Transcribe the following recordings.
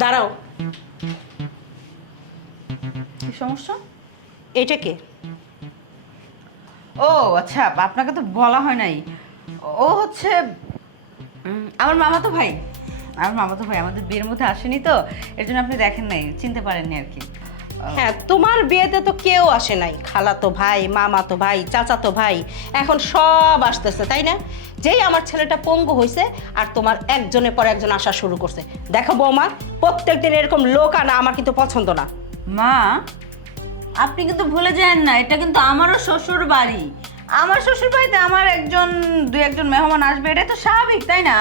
দাঁড়াও। কি সমস্যা? এটা কে? ও আচ্ছা, আপনাকে তো বলা হয় নাই। ও হচ্ছে আমার মামাতো ভাই। আমার মামাতো ভাই আমাদের বিয়ের মধ্যে আসেনি তো, এর জন্য আপনি দেখেন নাই, চিনতে পারেননি আর কি। হ্যাঁ, তোমার বিয়েতে তো কেউ আসে নাই, খালাতো ভাই, মামাতো ভাই, চাচাতো ভাই, এখন সব আসতেছে, তাই না? যেই আমার ছেলেটা পঙ্গু হয়েছে আর তোমার একজনের পর একজন আসা শুরু করছে। দেখো বৌমা, প্রত্যেকদিন এরকম লোক আনা আমার কিন্তু পছন্দ না। মা, আপনি কিন্তু ভুলে যান না, এটা কিন্তু আমারও শ্বশুর বাড়ি। আমার শ্বশুর বাড়িতে আমার দুই একজন মেহমান আসবে, এটাই তো স্বাভাবিক, তাই না?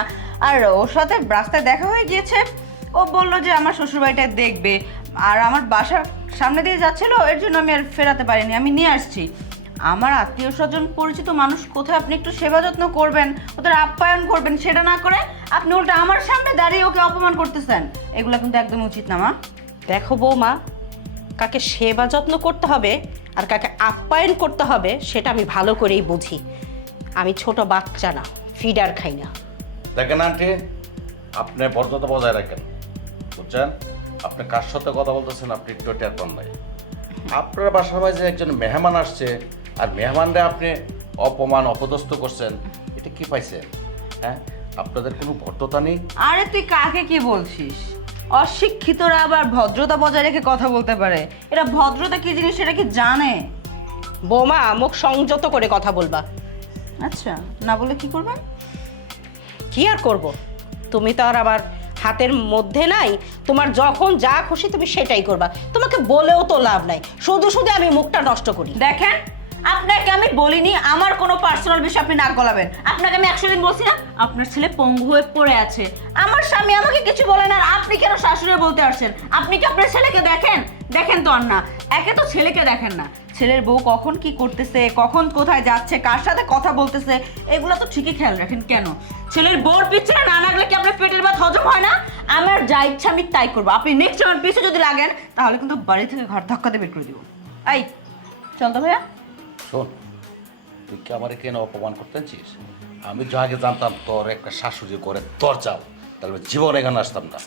আর ওর সাথে রাস্তায় দেখা হয়ে গিয়েছে, ও বলল যে আমার শ্বশুর বাড়িটা দেখবে, আর আমার বাসার সামনে দিয়ে যাচ্ছিল, এর জন্য আমি আর ফেরাতে পারিনি, আমি নিয়ে আসছি। আমার আত্মীয় স্বজন পরিচিত মানুষ কোথায়, আপনি একটু সেবা যত্ন করবেন, ওদের আপ্যায়ন করবেন, সেটা না করে আপনি উল্টা আমার সামনে দাঁড়িয়ে ওকে অপমান করতেছেন। এগুলো কিন্তু একদম উচিত না মা। দেখো বৌমা, কাকে সেবা যত্ন করতে হবে আর কাকে আপ্যায়ন করতে হবে সেটা আমি ভালো করেই বুঝি। আমি ছোট বাচ্চা না, ফিডার খাই না। দেখেন আন্টি, আপনি ভদ্রতা বজায় রাখেন, বুঝছেন? আপনি কার সাথে কথা বলতেছেন আপনি একটু টের পান নাই। আপনার বাসার মাঝে একজন মেহমান আসছে আর মেহমানরা আপনি অপমান অপদস্থ করছেন, এটা কি পাইছেন? হ্যাঁ, আপনাদের কোনো ভদ্রতা নেই। আরে তুই কাকে কি বলছিস? অশিক্ষিতরা আবার ভদ্রতা বজায় রেখে কথা বলতে পারে? এরা ভদ্রতা কি জিনিস সেটা কি জানে? বৌমা, মুখ সংযত করে কথা বলবা। আচ্ছা, না বলে কি করবেন? কি আর করব, তুমি তো আর আমার হাতের মধ্যে নাই। তোমার যখন যা খুশি তুমি সেটাই করবা, তোমাকে বলেও তো লাভ নাই, শুধু শুধু আমি মুখটা নষ্ট করি। দেখেন, আপনাকে আমি বলিনি আমার কোনো পার্সোনাল বিষয় আপনি নাক গলাবেন। আপনাকে আমি 100 দিন বলছি না আপনার ছেলে পঙ্গু হয়ে পড়ে আছে। আমার স্বামী আমাকে কিছু বলেন আর আপনি কেন শাশুড়ি বলতে আসছেন? আপনি কি আপনার ছেলেকে দেখেন? দেখেন তো আর না। একে তো ছেলেকে দেখেন না, ছেলের বউ কখন কি করতেছে, কখন কোথায় যাচ্ছে, কার সাথে কথা বলতেছে, এগুলো তো ঠিকই খেয়াল রাখেন। কেন ছেলের বউর পিছনে না লাগলে কি আপনার পেটের ভাত হজম হয় না? আমার যা ইচ্ছা আমি তাই করবো। আপনি নেক্সট আমার পিছু যদি লাগেন তাহলে কিন্তু বাড়ি থেকে ঘর ধাক্কা দিয়ে বের করে দিব। এই চল তো ভাইয়া। শোন, তুই কি আমার কেন অপমান করতেছিস? আমি যা আগে জানতাম তোর একটা শাশুড়ি করে তোর চাপ, তাহলে জীবন এখানে আসতাম না।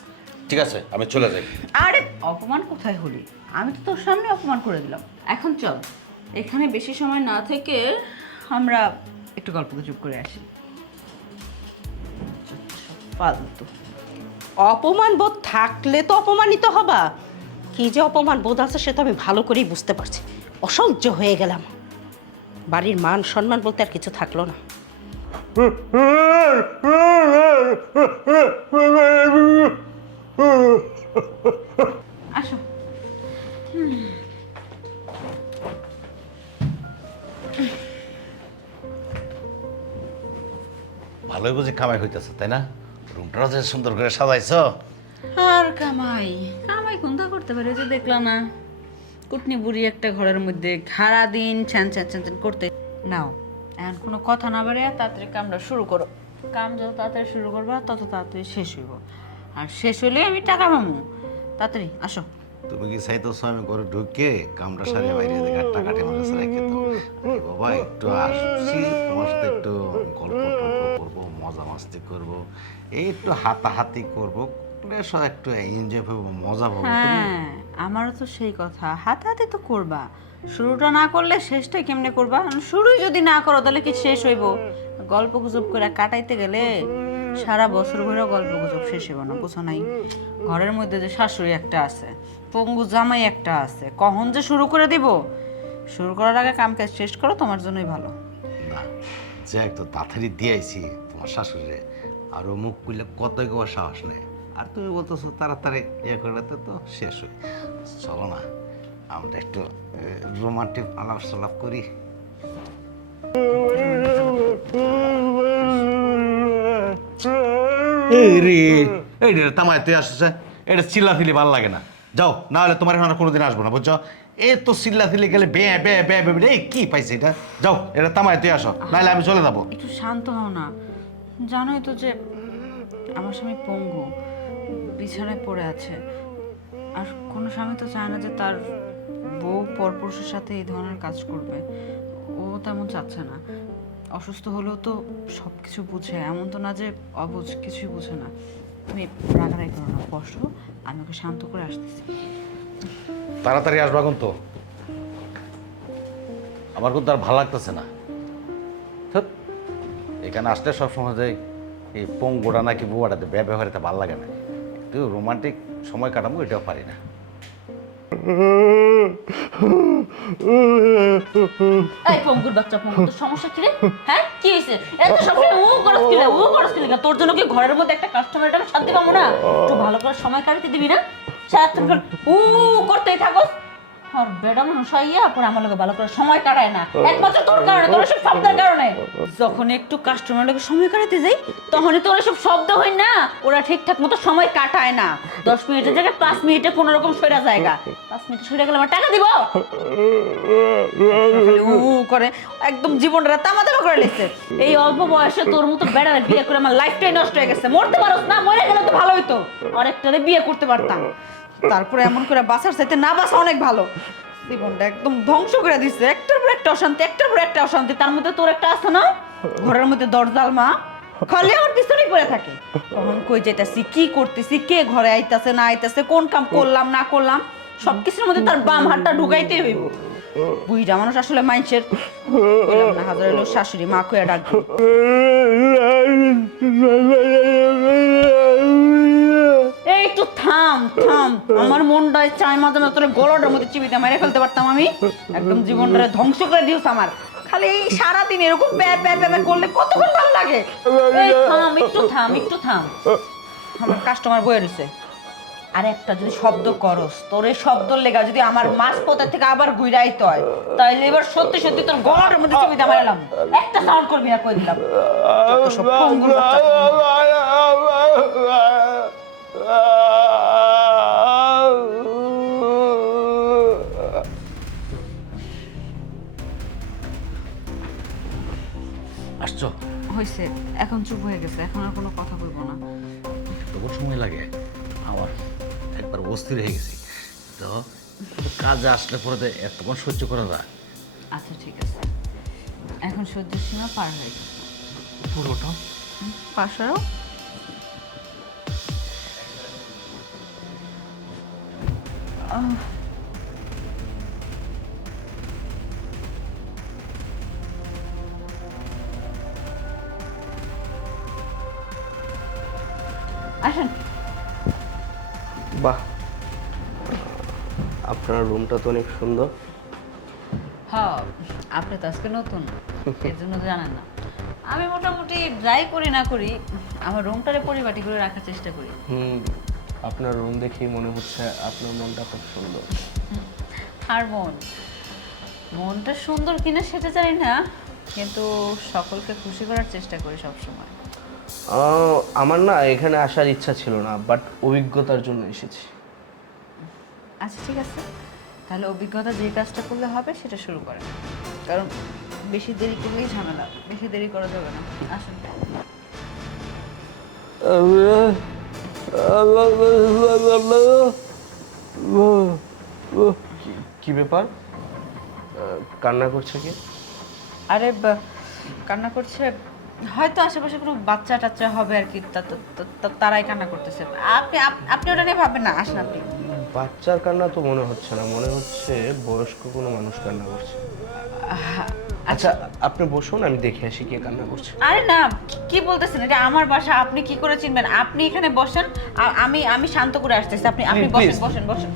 ঠিক আছে, আমি চলে যাই। আরে অপমান কোথায় হলি? আমি তো তোর সামনে অপমান করে দিলাম। এখন চল, এখানে বেশি সময় না থেকে আমরা একটু গল্প গুজব করে আসি। ফালতু। অপমান বোধ থাকলে তো অপমানিত হবা, কি যে অপমান বোধ আছে সে তো আমি ভালো করেই বুঝতে পারছি। অসহ্য হয়ে গেলাম, বাড়ির মান সম্মান বলতে আর কিছু থাকলো না। আসো। ভালোই বুঝি কামাই হইতেছে, তাই না? রুমটাও যে সুন্দর করে সাজাইছো। আর কামাই কামাই কোনটা করতে পারে যে দেখলাম না, কুটনি বুড়ি একটা ঘরের মধ্যে সারা দিন ছ্যান ছ্যান ছ্যান ছ্যান করতে। নাও, এখন কোনো কথা না বাড়িয়া তাড়াতাড়ি কামটা শুরু করো। কাম যত তাড়াতাড়ি শুরু করবা তত তাড়াতাড়ি শেষ হইব, আর শেষ হলে আমি টাকা পাবো। তাড়াতাড়ি আসো। তুমি কি চাইতেছো আমি ঘরে ঢুকে কামটা সারিয়ে বাইরে থেকে টাকা টেমে কাছে রেখে তো? বাবা একটু আসছি তোমার সাথে, একটু গল্প টল্প করবো, মজা মাস্তি করবো, এই একটু হাতাহাতি করবো, একটু এনজয় করবো, মজা পাবো। হ্যাঁ, আমারও তো সেই কথা, হাতাহাতি তো করবা, শুরুটা না করলে শেষটা কেমনে করবা? শুরুই যদি না করো তাহলে কি শেষ হইব? গল্প গুজব করে কাটাইতে গেলে সারা বছর ভরে গল্প গুজব শেষ হইব না, বুঝো নাই? ঘরের মধ্যে যে শাশুড়ি একটা আছে, পঙ্গু জামাই একটা আছে, কখন যে শুরু করে দিব? শুরু করার আগে কাম কাজ শেষ করো, তোমার জন্যই ভালো। না, যে একটু তাড়াতাড়ি দিয়েছি তোমার শাশুড়ি, আর ও মুখ খুললে কতই কবার সাহস নেই, আর তুমি বলতেছো তাড়াতাড়ি ইয়ে করে তো শেষ হই। চলো না আমরা একটু রোমান্টিক আলাপ সালাপ করি। এই রে তামায় তুই আসছে, এটা চিল্লাচিল্লি ভালো লাগে না। যাও, না হলে তোমার এখানে কোনোদিন আসবো না, বুঝছো? এই তো চিল্লাচিল্লি গেলে বে বে বে বে বে, এই কি পাইছে এটা? যাও, এটা তামায় তুই আসো, নাহলে আমি চলে যাবো। একটু শান্ত হও না। জানোই তো যে আমার স্বামী পঙ্গু, বিছানায় পড়ে আছে, আর কোনো স্বামী তো চায় না যে তার বউ পরপুরুষের সাথে এই ধরনের কাজ করবে। ও তেমন চাচ্ছে না। অসুস্থ হলেও তো সব কিছু বুঝে, এমন তো না যে অবুঝ, কিছুই বুঝে না। তুমি রাগারাগি করো না, বসো, আমি ওকে শান্ত করে আসতেছি। তাড়াতাড়ি আসবা কিন্তু, আমার কিন্তু আর ভালো লাগতেছে না। ধ্যাৎ, এখানে আসলে সবসময় যাই এই পঙ্গুটা নাকি বুয়াটাতে ব্যবহারিতে ভালো লাগে না, একটু রোমান্টিক সময় কাটাবো এটাও পারি না। এই পঙ্গুর বাচ্চা, পঙ্গু, তোর সমস্যা কি রে? হ্যাঁ, কি হয়েছে? এত সবসময় ও করস কি রে? ও করস কি রে? তোর জন্য কি ঘরের মধ্যে একটা কাস্টমারের আমি শান্তি পাবো না? একটু ভালো করে সময় কাটাতে দিবি না? সারাক্ষণ করে উ করতেই থাকোস। আর বেটা মানুষ হইয়া পরে আমার লোকে ভালো করে সময় কাটায় না, একমাত্র তোর কারণে, তোর সব শব্দের কারণে। যখন একটু কাস্টমার লোকে সময় কাটাতে যাই তখনই তোর সব শব্দ হয় না, ওরা ঠিকঠাক মতো সময় কাটায় না। 10 মিনিটের জায়গায় 5 মিনিটে কোনো রকম সইরা জায়গা, 5 মিনিটে সইরা গেলে আমার টাকা দিব? উ করে একদম জীবনটা তামা তামা করে লেছে। এই অল্প বয়সে তোর মতো বেড়ারে বিয়ে করে আমার লাইফটাই নষ্ট হয়ে গেছে। মরতে পারোস না, মরে গেলে তো ভালো হইতো, আরেকটারে বিয়ে করতে পারতাম। তারপরে এমন করে বাঁচার চাইতে না বাঁচা অনেক ভালো। জীবনটা একদম ধ্বংস করে দিচ্ছে, একটার পর একটা অশান্তি, একটার পর একটা অশান্তি। তার মধ্যে তোর একটা আছে না, ঘরের মধ্যে দরজাল মা খালি আমার পিছনেই পড়ে থাকে। কখন কই যেতেছি, কি করতেছি, কে ঘরে আইতাছে না আইতাছে, কোন কাম করলাম না করলাম, সবকিছুর মধ্যে তার বাম হাতটা ঢুকাইতেই হইব। বুইড়া মানুষ আসলে মাইন্ডসেট না, হাজার লোক শাশুড়ি মা কইয়া ডাকবে। এই তো থাম থাম, আমার মনটায় চাই মাঝে মাঝে তোর গলাটার মধ্যে চিবিতে মেরে ফেলতে পারতাম আমি। একদম জীবনটা ধ্বংস করে দিওস আমার। খালি এই সারাদিন এরকম প্যা প্যা প্যা করলে কতক্ষণ ভালো লাগে? এই থাম, একটু থাম, একটু থাম। আমার কাস্টমার বয়ে রয়েছে, আর একটা যদি শব্দ করস, তোর এই শব্দর লেগা যদি আমার মাছ পথের থেকে আবার ঘুরে আইতে হয়, তাইলে এবার সত্যি সত্যি তোর গলার মধ্যে চিবিতে মারলাম। একটা সাউন্ড করবি না, কই দিলাম। যত সব পঙ্গুর বাচ্চা। আসছো? হয়েছে, এখন চুপ হয়ে গেছে, এখন আর কোনো কথা বলবো না। তবু সময় লাগে, আমার একবার অস্থির হয়ে গেছি তো। কাজে আসলে পরে তো এতক্ষণ সহ্য করা যায়? আচ্ছা ঠিক আছে, এখন সহ্য সীমা পার হয়ে গেছে। পুরোটা পাশাও আসেন। বাহ, আপনার রুমটা তো অনেক সুন্দর। হ্যাঁ, আপনি তো আজকে নতুন, এর জন্য জানেন না। আমি মোটামুটি যাই করি না করি আমার রুমটারে পরিপাটি করে রাখার চেষ্টা করি। আপনার রুম দেখেই মনে হচ্ছে আপনার মনটা খুব সুন্দর। আর মনটা সুন্দর কিনা সেটা জানি না, কিন্তু সকলকে খুশি করার চেষ্টা করি সব সময়। আমার না এখানে আসার ইচ্ছা ছিল না, বাট অভিজ্ঞতার জন্য এসেছি। আচ্ছা ঠিক আছে, তাহলে অভিজ্ঞতা যে কাজটা করলে হবে সেটা শুরু করেন, কারণ বেশি দেরি করলেই ঝামেলা, বেশি দেরি করা যাবে না। আসুন। কি ব্যাপার, কান্না করছে কি? আরে কান্না করছে হয়তো, আশেপাশে কোনো বাচ্চা টাচ্চা হবে আর কি, তারাই কান্না করতেছে। আপনি আপনি ওটা নিয়ে ভাববেন না, আসেন আপনি। বাচ্চার কান্না তো মনে হচ্ছে না, মনে হচ্ছে বয়স্ক কোনো মানুষ কান্না করছে। আচ্ছা আপনি বসুন, আমি দেখে আসি কে কান্না করছে। আরে না, কি বলতেছেন, এটা আমার বাসা, আপনি কি করে চিনবেন? আপনি এখানে বসেন, আমি শান্ত করে আসতেছি, আপনি আপনি বসেন Please. বসেন বসেন।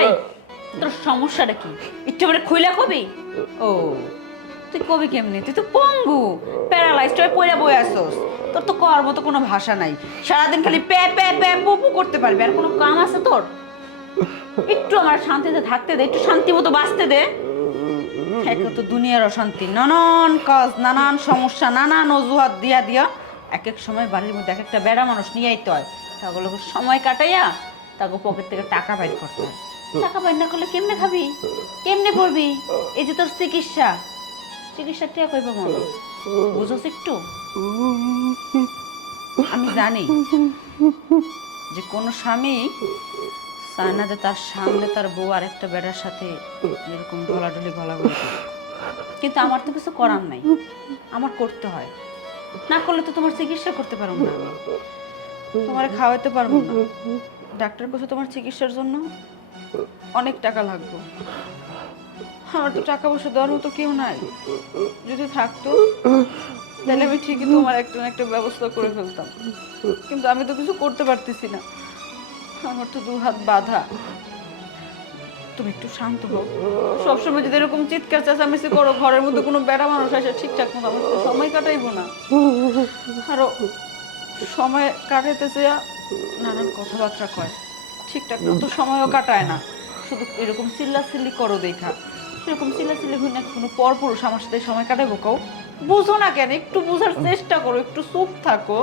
এই, তোর সমস্যাটা কি একটু মানে খুইলা কবি? ও তুই কবি কেমনি? তুই তো পঙ্গু, প্যারালাইজড হয়ে পড়ে বই আসছস। তোর তো কর মতো কোনো ভাষা নাই, সারাদিন খালি প্যা প্যা প্যা পু পু করতে পারবি, আর কোনো কাম আছে তোর? একটু আমার শান্তিতে থাকতে দে, একটু শান্তি মতো বাঁচতে দে। এক তো দুনিয়ার অশান্তি, নানান কাজ, নানান সমস্যা, নানান অজুহাত দিয়া দিয়া এক এক সময় বাড়ির মধ্যে এক একটা বেড়া মানুষ নিয়ে আইতে হয়। তাগুলো সময় কাটাইয়া তাকে পকেট থেকে টাকা বাইর করতে হয়। টাকা বাইর না করলে কেমনে খাবি, কেমনে পড়বি? এই যে তোর চিকিৎসা, চিকিৎসা টিয়া কইব মনে বুঝোস একটু? আমি জানি যে কোনো স্বামী চায় না যে তার সামনে তার বউ আরেকটা বেটার সাথে এরকম ঢলাঢলি গলাগলি করুক। কিন্তু আমার তো কিছু করার নাই, আমার করতে হয়। না করলে তো তোমার চিকিৎসা করতে পারবো না, আমি তোমার খাওয়াতে পারবো না। ডাক্তার কাছে তোমার চিকিৎসার জন্য অনেক টাকা লাগবে। আমার তো টাকা পয়সা দেওয়ার মতো কেউ নাই। যদি থাকতো তাহলে আমি ঠিকই তোমার একটা না একটা ব্যবস্থা করে ফেলতাম, কিন্তু আমি তো কিছু করতে পারতেছি না। আমার তো দু হাত বাঁধা। তুমি একটু শান্ত হও। সবসময় যদি এরকম চিৎকার চেঁচামেচি করো, ঘরের মধ্যে কোনো বেড়া মানুষ আসে ঠিকঠাক মতো, আমার তো সময় কাটাইবো না। আরো সময় কাটাইতেছে নানান কথাবার্তা কয়, ঠিকঠাক মতো সময়ও কাটায় না। শুধু এরকম চিল্লাচিল্লি করো দেখা। এরকম চিল্লাচিল্লি হই না কোনো পরপুরুষ আমার সাথে সময় কাটাইবো? কেউ বুঝো না কেন? একটু বোঝার চেষ্টা করো, একটু চুপ থাকো।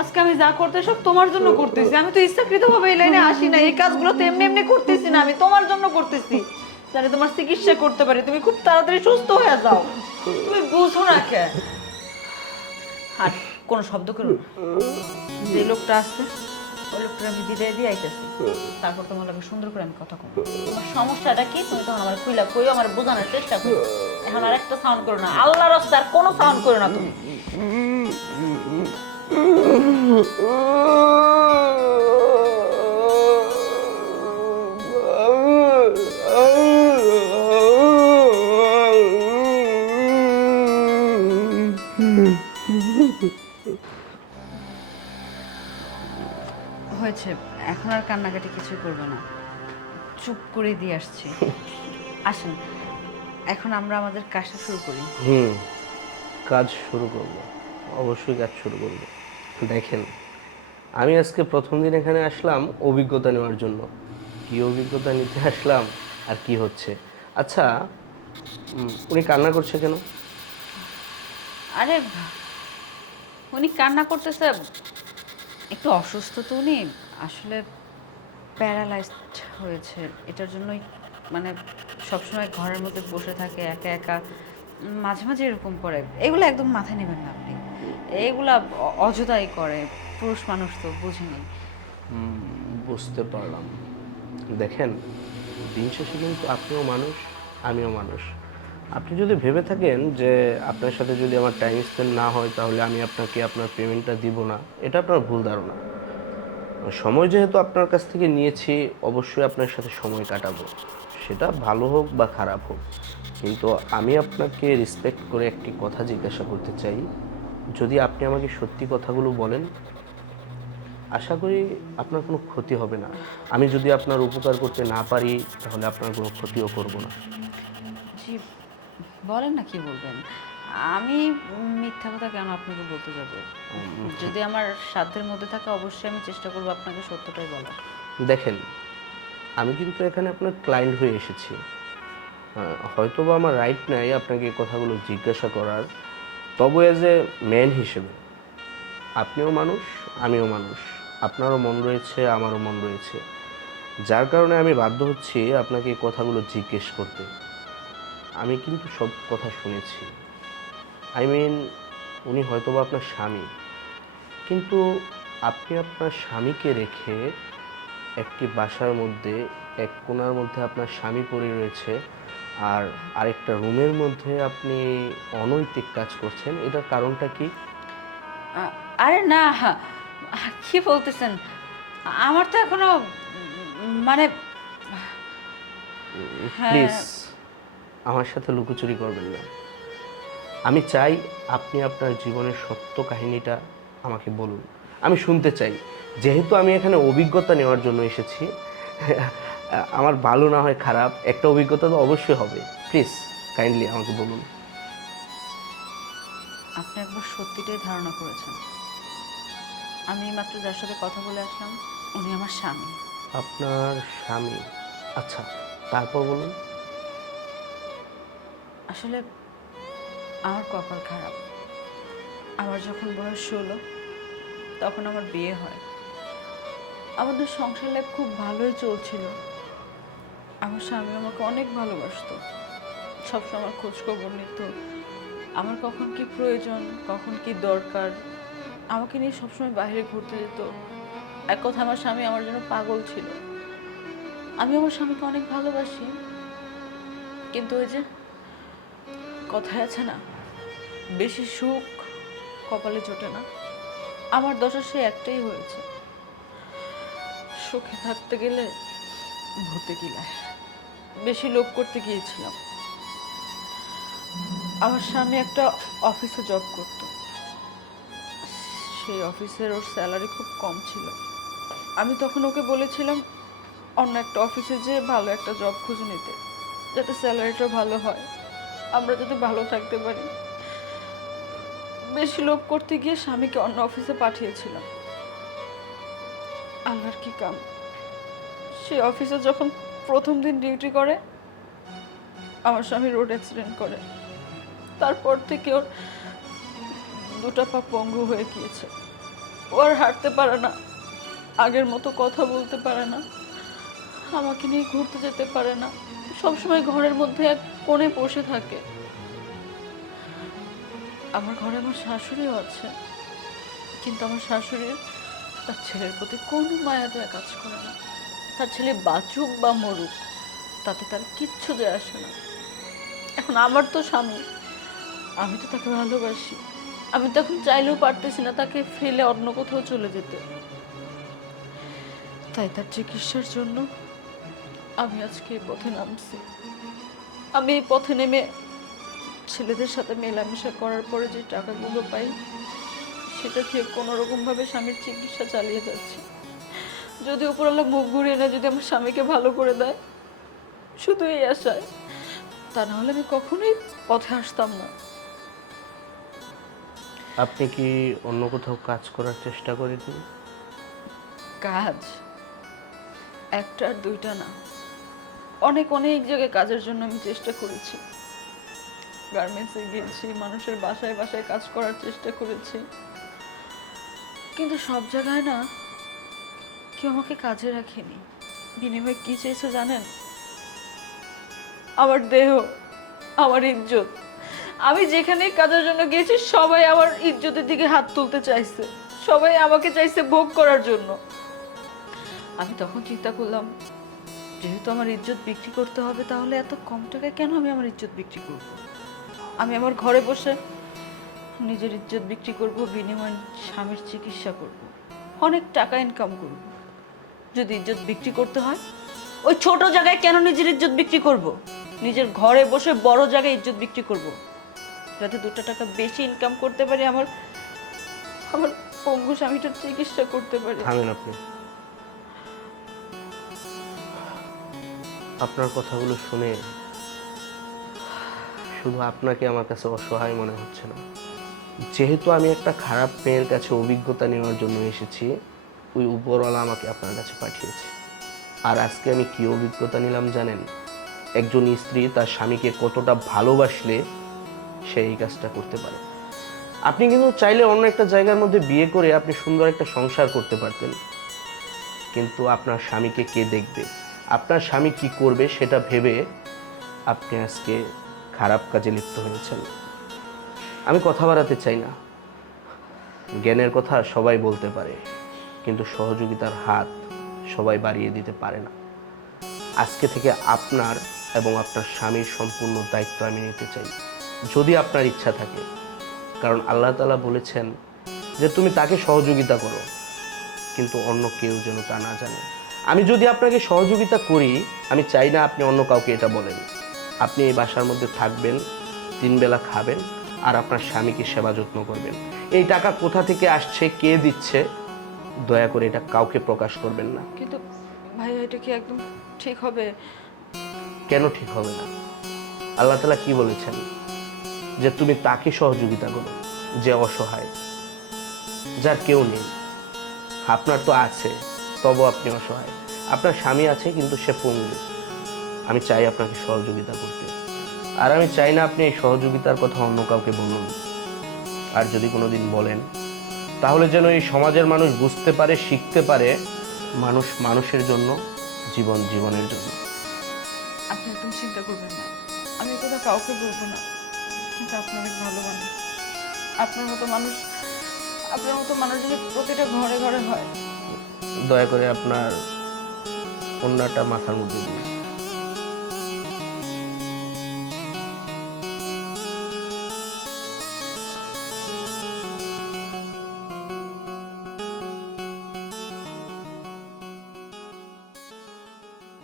আজকে আমি যা করতে সব তোমার জন্য করতেছি। আমি তো ইচ্ছাকৃত ভাবে এই লাইনে আসি না, এই কাজগুলো তো এমনি এমনি করতেছি না, আমি তোমার জন্য করতেছি যাতে তোমার চিকিৎসা করতে পারি, তুমি খুব তাড়াতাড়ি সুস্থ হয়ে যাও। তুমি বুঝো না কেন? আর কোনো শব্দ করো না। যে লোকটা আসছে ওই লোকটা আমি বিদায় দিয়ে আইতেছি, তারপর তোমার লাগে সুন্দর করে আমি কথা বলবো। তোমার সমস্যাটা কি তুমি তখন আমার কইলা কইও, আমার বোঝানোর চেষ্টা করো। এখন আর একটা সাউন্ড করো না, আল্লাহর রাস্তায় আর কোনো সাউন্ড করো না তুমি। হয়েছে, এখন আর কান্নাকাটি কিছু করবে না, চুপ করে দিয়ে আসছি। আসেন এখন আমরা আমাদের কাজটা শুরু করি। কাজ শুরু করব, অবশ্যই কাজ শুরু করব। দেখেন, আমি আজকে প্রথম দিন এখানে আসলাম অভিজ্ঞতা নেওয়ার জন্য। কি অভিজ্ঞতা নিতে আসলাম আর কি হচ্ছে। আচ্ছা, উনি কান্না করছে কেন? আরে উনি কান্না করতেছে, একটু অসুস্থ তো উনি, আসলে প্যারালাইজড হয়েছে। এটার জন্যই মানে সবসময় ঘরের মধ্যে বসে থাকে একা একা, মাঝে মাঝে এরকম করে। এগুলো একদম মাথায় নেবেন না আপনি, এগুলা অযথাই করে। পুরুষ মানুষ তো বুঝিনি। বুঝতে পারলাম। দেখেন, দিন শেষে কিন্তু আপনিও মানুষ, আমিও মানুষ। আপনি যদি ভেবে থাকেন যে আপনার সাথে যদি আমার টাইম স্পেন্ড না হয় তাহলে আমি আপনাকে আপনার পেমেন্টটা দিব না, এটা আপনার ভুল ধারণা। সময় যেহেতু আপনার কাছ থেকে নিয়েছি, অবশ্যই আপনার সাথে সময় কাটাবো, সেটা ভালো হোক বা খারাপ হোক। কিন্তু আমি আপনাকে রেসপেক্ট করে একটি কথা জিজ্ঞাসা করতে চাই। যদি আপনি আমাকে সত্যি কথাগুলো বলেন, আশা করি আপনার কোনো ক্ষতি হবে না। আমি যদি আপনার উপকার করতে না পারি তাহলে আপনার কোনো ক্ষতিও করব না। জি বলেন না, কি বলবেন? আমি মিথ্যা কথা কেন আপনাকে বলতে যাব? যদি আমার সাধ্যের মধ্যে থাকে অবশ্যই আমি চেষ্টা করবো আপনাকে সত্যটাই বলার। দেখেন, আমি কিন্তু এখানে আপনার ক্লায়েন্ট হয়ে এসেছি। হয়তো বা আমার রাইট নাই আপনাকে এই কথাগুলো জিজ্ঞাসা করার, তবে অ্যাজ এ ম্যান হিসেবে আপনিও মানুষ, আমিও মানুষ। আপনারও মন রয়েছে, আমারও মন রয়েছে, যার কারণে আমি বাধ্য হচ্ছি আপনাকে এই কথাগুলো জিজ্ঞেস করতে। আমি কিন্তু সব কথা শুনেছি। উনি হয়তো বা আপনার স্বামী, কিন্তু আপনি আপনার স্বামীকে রেখে একটি বাসার মধ্যে এক কোণার মধ্যে আপনার স্বামী পড়ে রয়েছে, আর আরেকটা রুমের মধ্যে আপনি অনৈতিক কাজ করছেন। এটার কারণটা কি? আরে না, কি বলতেছেন? আমার তো এখনো মানে প্লিজ আমার সাথে লুকোচুরি করবেন না। আমি চাই আপনি আপনার জীবনের সত্য কাহিনীটা আমাকে বলুন, আমি শুনতে চাই। যেহেতু আমি এখানে অভিজ্ঞতা নেওয়ার জন্য এসেছি, আমার ভালো না হয় খারাপ, একটা অভিজ্ঞতা তো অবশ্যই হবে। প্লিজ কাইন্ডলি আমাকে বলুন। আপনি একবার সত্যিটাই ধারণা করেছেন। আমি মাত্র যার সাথে কথা বলে আসলাম উনি আমার স্বামী। আপনার স্বামী? আচ্ছা, তারপর বলুন। আসলে আমার কপাল খারাপ। আমার যখন বয়স 16 তখন আমার বিয়ে হয়। আমাদের সংসার লাইফ খুব ভালোই চলছিল। আমার স্বামী আমাকে অনেক ভালোবাসতো, সবসময় আমার খোঁজ খবর নিত, আমার কখন কি প্রয়োজন, কখন কি দরকার, আমাকে নিয়ে সবসময় বাইরে ঘুরতে যেত। এক কথা, আমার স্বামী আমার জন্য পাগল ছিল। আমি আমার স্বামীকে অনেক ভালোবাসি, কিন্তু ওই যে কথায় আছে না, বেশি সুখ কপালে জোটে না। আমার দশা সে একটাই হয়েছে, সুখে থাকতে গেলে ভূতে গিলায়। বেশি লোভ করতে গিয়েছিলাম। আমার স্বামী একটা অফিসে জব করত, সেই অফিসের ওর স্যালারি খুব কম ছিল। আমি তখন ওকে বলেছিলাম অন্য একটা অফিসে যেয়ে ভালো একটা জব খুঁজে নিতে, যাতে স্যালারিটা ভালো হয়, আমরা যাতে ভালো থাকতে পারি। বেশি লোভ করতে গিয়ে স্বামীকে অন্য অফিসে পাঠিয়েছিলাম। আল্লাহর কি কাম, সেই অফিসে যখন প্রথম দিন ডিউটি করে আমার স্বামী রোড অ্যাক্সিডেন্ট করে। তারপর থেকে ওর দুটা পা পঙ্গু হয়ে গিয়েছে। ও আর হাঁটতে পারে না, আগের মতো কথা বলতে পারে না, আমাকে নিয়ে ঘুরতে যেতে পারে না, সবসময় ঘরের মধ্যে এক কোণে বসে থাকে। আমার ঘরে আমার শাশুড়িও আছে, কিন্তু আমার শাশুড়ির তার ছেলের প্রতি কোনো মায়া দয়া কাজ করে না। তার ছেলে বাঁচুক বা মরুক তাতে তার কিচ্ছু যায় আসে না। এখন আমার তো স্বামী, আমি তো তাকে ভালোবাসি, আমি তো এখন চাইলেও পারতেছি না তাকে ফেলে অন্য কোথাও চলে যেতে। তাই তার চিকিৎসার জন্য আমি আজকে এই পথে নামছি। আমি এই পথে নেমে ছেলেদের সাথে মেলামেশা করার পরে যে টাকাগুলো পাই সেটা দিয়ে কোনো রকমভাবে স্বামীর চিকিৎসা চালিয়ে যাচ্ছি। যদি উপরওয়ালা মুখ ঘুরিয়ে না যদি আমার স্বামীকে ভালো করে দেয়, শুধু এই আশায়, তা নাহলে আমি কখনোই পথে আসতাম না। আপনি কি অন্য কোথাও কাজ করার চেষ্টা করেছেন? কাজ একটা আর দুইটা না, অনেক অনেক জায়গায় কাজের জন্য আমি চেষ্টা করেছি। গার্মেন্টসে গিয়েছি, মানুষের বাসায় বাসায় কাজ করার চেষ্টা করেছি, কিন্তু সব জায়গায় না কেউ আমাকে কাজে রাখেনি। বিনিময়ে কি চেয়েছে জানেন? আমার দেহ, আমার ইজ্জত। আমি যেখানে কাজের জন্য গিয়েছি সবাই আমার ইজ্জতের দিকে হাত তুলতে চাইছে, সবাই আমাকে চাইছে ভোগ করার জন্য। আমি তখন চিন্তা করলাম, যেহেতু আমার ইজ্জত বিক্রি করতে হবে, তাহলে এত কম টাকায় কেন আমি আমার ইজ্জত বিক্রি করব? আমি আমার ঘরে বসে নিজের ইজ্জত বিক্রি করব, বিনিময়ে স্বামীর চিকিৎসা করব, অনেক টাকা ইনকাম করব। যদি ইজ্জত বিক্রি করতে হয়, ওই ছোট জায়গায় কেন নিজের ইজ্জত বিক্রি করব? নিজের ঘরে বসে বড় জায়গায় ইজ্জত বিক্রি করব, যাতে 2 টাকা বেশি ইনকাম করতে পারি, আমার আমার পঙ্গু স্বামীটার চিকিৎসা করতে পারি। থামেন আপনি। আপনার কথাগুলো শুনে শুধু আপনাকে আমার কাছে অসহায় মনে হচ্ছে না। যেহেতু আমি একটা খারাপ মেয়ের কাছে অভিজ্ঞতা নেওয়ার জন্য এসেছি, ওই উপরওয়ালা আমাকে আপনার কাছে পাঠিয়েছে। আর আজকে আমি কি অভিজ্ঞতা নিলাম জানেন? একজন স্ত্রী তার স্বামীকে কতটা ভালোবাসলে সে এই কাজটা করতে পারে। আপনি কিন্তু চাইলে অন্য একটা জায়গার মধ্যে বিয়ে করে আপনি সুন্দর একটা সংসার করতে পারতেন, কিন্তু আপনার স্বামীকে কে দেখবে, আপনার স্বামী কি করবে সেটা ভেবে আপনি আজকে খারাপ কাজে লিপ্ত হয়েছেন। আমি কথা বাড়াতে চাই না, জ্ঞানের কথা সবাই বলতে পারে, কিন্তু সহযোগিতার হাত সবাই বাড়িয়ে দিতে পারে না। আজকে থেকে আপনার এবং আপনার স্বামীর সম্পূর্ণ দায়িত্ব আমি নিতে চাই, যদি আপনার ইচ্ছা থাকে। কারণ আল্লাহ তাআলা বলেছেন যে তুমি তাকে সহযোগিতা করো, কিন্তু অন্য কেউ যেন তা না জানে। আমি যদি আপনাকে সহযোগিতা করি, আমি চাই না আপনি অন্য কাউকে এটা বলেন। আপনি এই বাসার মধ্যে থাকবেন, 3 বেলা খাবেন, আর আপনার স্বামীকে সেবা যত্ন করবেন। এই টাকা কোথা থেকে আসছে, কে দিচ্ছে, দয়া করে এটা কাউকে প্রকাশ করবেন না। কিন্তু ভাইয়া, এটা কি একদম ঠিক হবে? কেন ঠিক হবে না? আল্লাহ তাআলা কি বলেছেন? যে তুমি তাকে সহযোগিতা করো যে অসহায়, যার কেউ নেই। আপনার তো আছে, তবু আপনি অসহায়। আপনার স্বামী আছে কিন্তু সে পঙ্গু। আমি চাই আপনাকে সহযোগিতা করতে, আর আমি চাই না আপনি এই সহযোগিতার কথা অন্য কাউকে বলুন। আর যদি কোনোদিন বলেন, তাহলে যেন এই সমাজের মানুষ বুঝতে পারে, শিখতে পারে, মানুষ মানুষের জন্য, জীবন জীবনের জন্য। আপনি একদম চিন্তা করবেন না, আমি এই কথা কাউকে বলবো না। কিন্তু আপনি অনেক ভালো মানুষ। আপনার মতো মানুষ যদি প্রতিটা ঘরে ঘরে হয়। দয়া করে আপনার অন্যটা মাথার মধ্যে দিন।